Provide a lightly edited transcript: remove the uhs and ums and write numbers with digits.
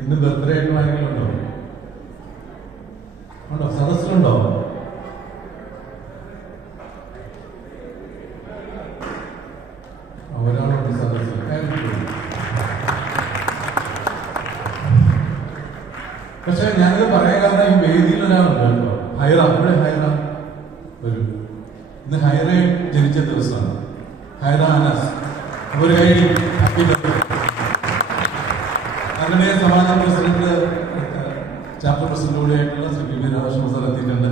ഇന്ന് ബർത്ത്ഡേ ആയിട്ടുള്ള ആരെങ്കിലും ഉണ്ടോ? ഉണ്ടോ? സദസ്സിലുണ്ടോ? ഒരാളുണ്ട് സദസ്സിൽ. പക്ഷെ ഞാനിത് പറയാൻ കാരണം ഈ വേദിയിൽ ഒരാളുണ്ട് കേട്ടോ. ഹൈറ, ഇവിടെ ഹൈറ വരൂ. ഇന്ന് ഹൈറ ജനിച്ച ദിവസമാണ്. ഹൈറ അനസ്. ഒരു കൈ ഹാപ്പി ബർത്ത്ഡേ. അങ്ങനെ സമാജ പ്രസിഡന്റ്, ചാപ്റ്റർ പ്രസിഡന്റ് കൂടിയായിട്ടുള്ള Shri P V Radhakrishnan sir എത്തിയിട്ടുണ്ട്.